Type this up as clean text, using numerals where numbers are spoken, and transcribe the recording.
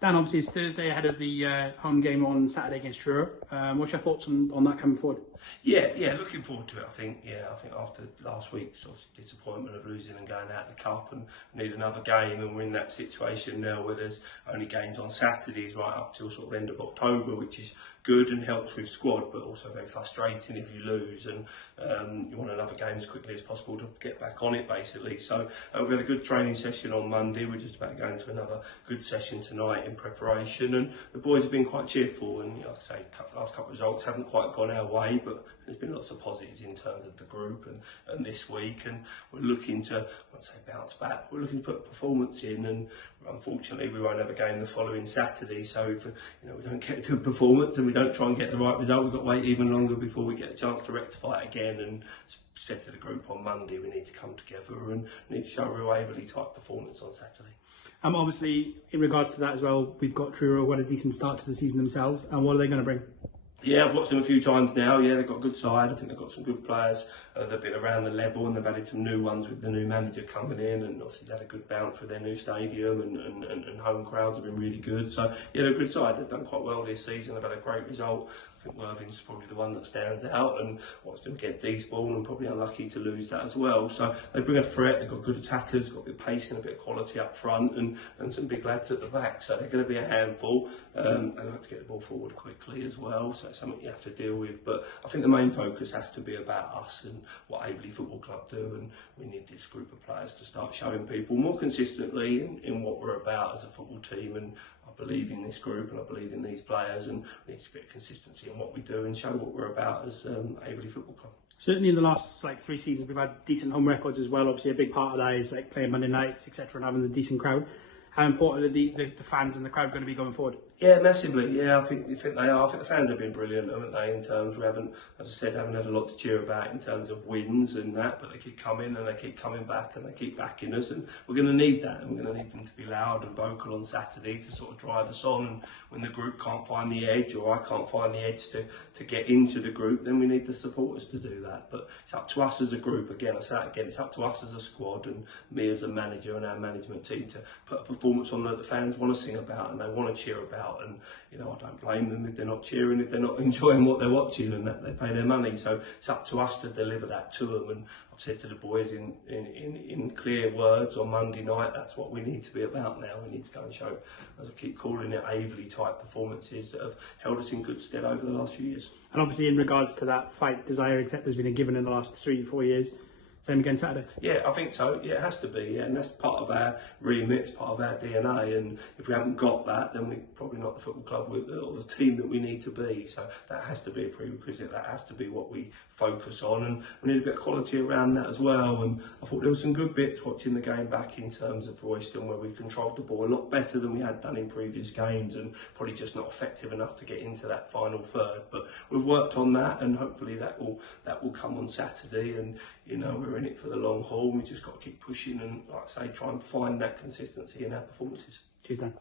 Dan, obviously it's Thursday ahead of the home game on Saturday against Truro. What's your thoughts on that coming forward? Yeah, looking forward to it. I think after last week's obviously disappointment of losing and going out of the cup, and we need another game, and we're in that situation now where there's only games on Saturdays right up till sort of end of October, which is good and helps with squad, but also very frustrating if you lose, and you want another game as quickly as possible to get back on it, basically. So we had a good training session on Monday. We're just about going to another good session tonight in preparation, and the boys have been quite cheerful, and like I say, last couple of results haven't quite gone our way, but there's been lots of positives in terms of the group and this week, and we're looking to, I won't say bounce back, we're looking to put a performance in, and unfortunately we won't have a game the following Saturday, so if we don't get a good performance and we don't try and get the right result, we've got to wait even longer before we get a chance to rectify it again. And said to the group on Monday, we need to come together and need to show a real Aveley type performance on Saturday. Obviously, in regards to that as well, we've got Truro who had a decent start to the season themselves, and what are they going to bring? Yeah, I've watched them a few times now. Yeah, they've got a good side. I think they've got some good players. They've been around the level, and they've added some new ones with the new manager coming in, and obviously they had a good bounce with their new stadium, and home crowds have been really good. So yeah, they're a good side. They've done quite well this season. They've had a great result. I think Worthing's probably the one that stands out, and watched them get Eastbourne, and probably unlucky to lose that as well. So they bring a threat. They've got good attackers, got a bit of pace and a bit of quality up front, and some big lads at the back. So they're going to be a handful. They like to get the ball forward quickly as well. So it's something you have to deal with. But I think the main focus has to be about us and what Aveley Football Club do, and we need this group of players to start showing people more consistently in what we're about as a football team. And I believe in this group, and I believe in these players, and we need a bit of consistency in what we do and show what we're about as Aveley Football Club. Certainly in the last 3 seasons we've had decent home records as well. Obviously a big part of that is playing Monday nights, etc., and having the decent crowd. How important are the fans and the crowd going to be going forward? Yeah, massively. Yeah, I think they are. I think the fans have been brilliant, haven't they? In terms, we haven't, as I said, haven't had a lot to cheer about in terms of wins and that, but they keep coming and they keep coming back and they keep backing us, and we're going to need that, and we're going to need them to be loud and vocal on Saturday to sort of drive us on. And when the group can't find the edge, or I can't find the edge to get into the group, then we need the supporters to do that. But it's up to us as a group. Again, I say it again, it's up to us as a squad and me as a manager and our management team to put a performance on that the fans want to sing about and they want to cheer about. And I don't blame them if they're not cheering, if they're not enjoying what they're watching, and that they pay their money. So it's up to us to deliver that to them. And I've said to the boys in clear words on Monday night, that's what we need to be about now. We need to go and show, as I keep calling it, Aveley type performances that have held us in good stead over the last few years. And obviously in regards to that fight, desire, etc., has been given in the last 3-4 years. Same again Saturday? Yeah, I think so. Yeah, it has to be. Yeah, and that's part of our remit, it's part of our DNA. And if we haven't got that, then we're probably not the football club or the team that we need to be. So that has to be a prerequisite. That has to be what we focus on. And we need a bit of quality around that as well. And I thought there were some good bits watching the game back in terms of Royston, where we controlled the ball a lot better than we had done in previous games, and probably just not effective enough to get into that final third. But we've worked on that, and hopefully that will come on Saturday. And we're in it for the long haul. We just got to keep pushing and, like I say, try and find that consistency in our performances. Cheers, Dan.